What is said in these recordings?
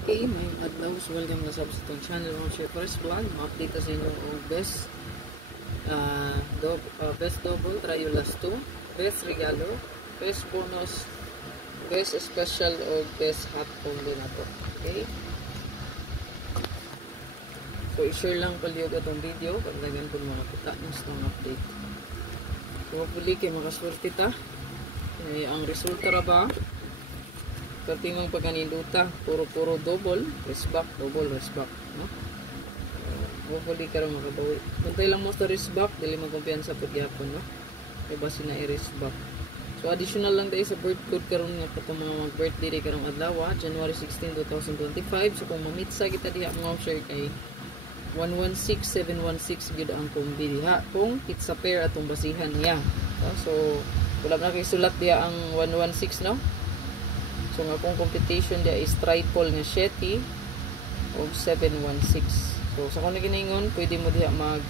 Okay, may adlaw. So welcome na sa itong channel ng Shepherd's Vlog. Ma-update sa inyo ang best double, try yung last two, best regalo, best bonus, best special o best hot combo na to. Okay? So i-share lang paliyog itong video pag nagan po mga kita ng stong update. So hopefully kayo makaswerte ta. Ang resulta ra ba? Katingong pagkaninduta, puro double, resback, no? Hopefully karon makabawi. Kuntay lang mo sa resback, dili magkumpiyansa pud gyapon, no? Kay basi na i-resback. So additional lang dai sa birth code karon nga pa mga birthday day karong adlaw, January 16, 2025. So kung mamitsa kita diha mga share kay 116716 gid ang kombi diha kung pizza pair atong basihan niya. So wala na kay sulat diha ang 116, no? So nga kung competition dia is triple nga 7 o 716. So sa kung ginaingon pwede mo diha mag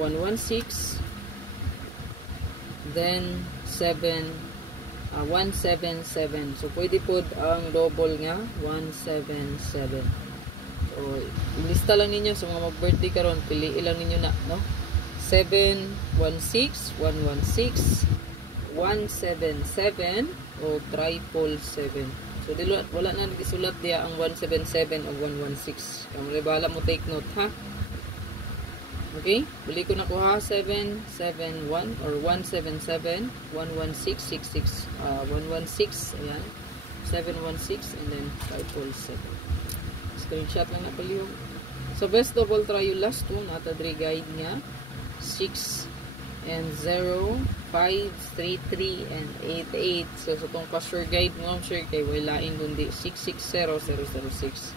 116 then 177. So pwede pod ang double nga 177. So ilista lang ninyo sa mga mag-birthday karon, pili lang ninyo na, no? 716 116 177 o 777. So wala na nagisulat diya ang 177 o 116. Kung libala mo take note, ha. Okay, buli ko na ko ha. 771 or 177 11666 116, ayan, 716 and then 577. Screenshot lang na palihog. So best double try yung last one at adre guide nga 6 and 0 5 3 3 and 8 8. So sa tong password guide mo sure kay walain kundi 660006.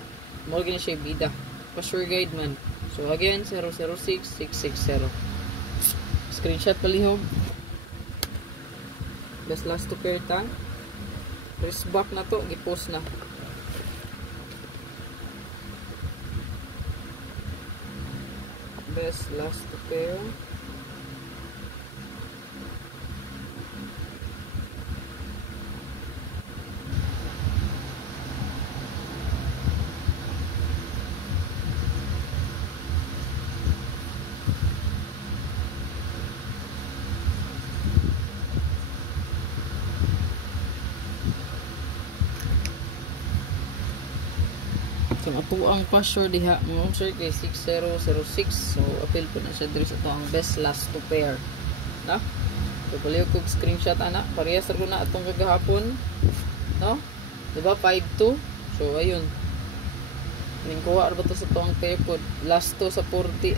Mo gani siya bida password guide man. So again 006660. Screenshot palihog. Best last to pair ta. Press back na to, gi-post na. Best last to pair. So ato ang password diha mga sir kay 6006. So appeal po na siya diri sa ang best last to pair, no? So paliw ko screenshot ana, parehas ra ko na atong kagahapon, no? Diba 52. So ayun, kuha ra ba to sa tuang pair po last to sa 4D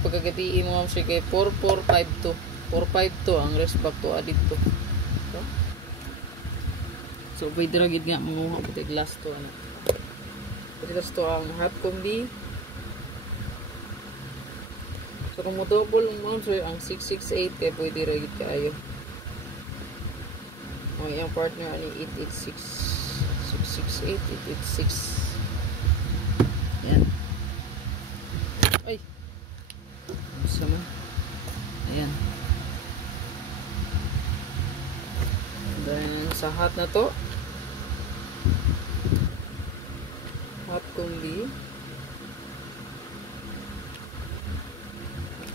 pagkagabi mo sir kay 4452 452 ang respect to adito, no? So pwede ra gid nga manguha pud last to ano. Ito ang hot combi. So kung mo double mo sir ang 668 kay pwede ra gid kaayo. O yung partner ani 886 668 886. Yan. Ay. Sama. Ayan. Then sa hot na to hot combi.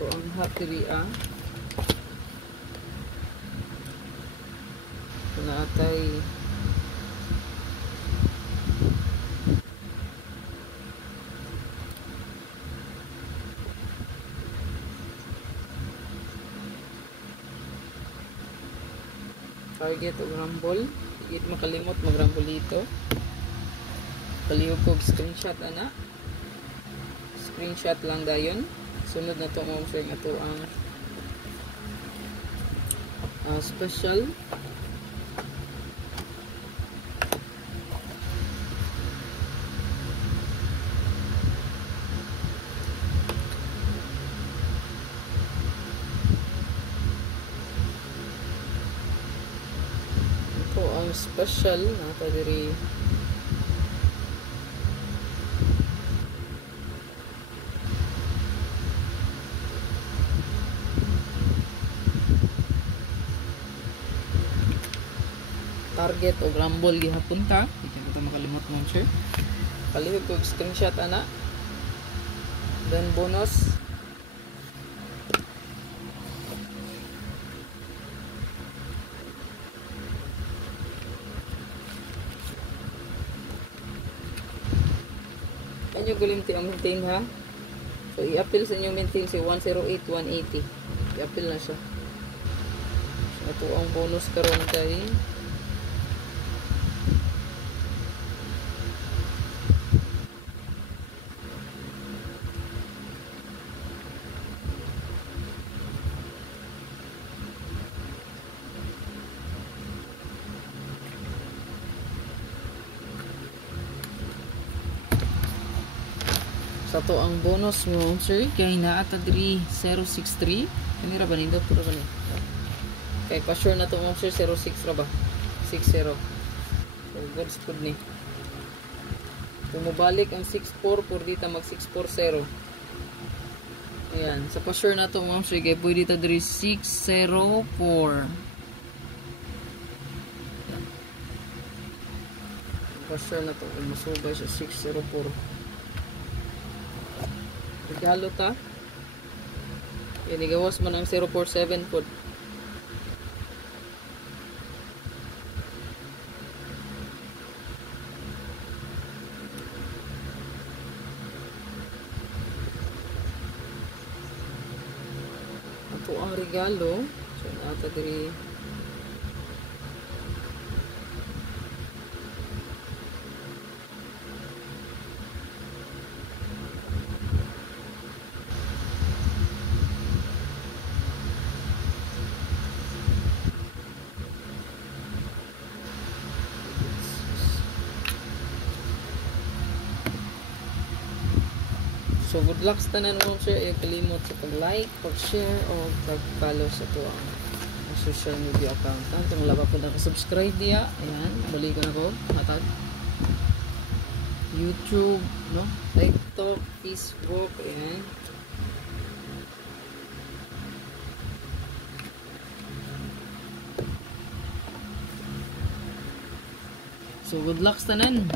So ang hot ria naatay target o rumble. Hindi makalimot mag-rumble dito. Palihog ko screenshot ana. Screenshot lang dayon. Sunod na to mo sir nga to ang special. Ito ang special na diri. Target o Rumble gihapon ta. Di ka kita makalimot mo, sir. Palihog ko screenshot ana. Then bonus. Inyo gulimti ang maintain ha. So i-appeal sa inyong maintain si 108 180. I-appeal na siya. So ito ang bonus karon kay sa to ang bonus mo, sir, kay naata diri 063. Kanira ba nindot pura ba ni? Kay pa sure na to mo, sir, 06 ra ba? 60. So goods good ni. Kung mabalik ang 64 por dita mag 640. Ayan, sa pa sure na to mo, sir, kay pwede dita diri 604. Pa sure na to, masubay sa 604. Regalo ta. Inigawas man ang 047 po. Ito ang regalo. So, nata diri. So, good luck sa tanan mo, sir. Ayaw kalimot sa pag-like, pag-share, o pag-follow sa ito ang social media account. Kung wala pa po nakasubscribe diya, ayan, balikan ako. Hatag. YouTube, no? TikTok, Facebook, ayan. So, good luck sa tanan.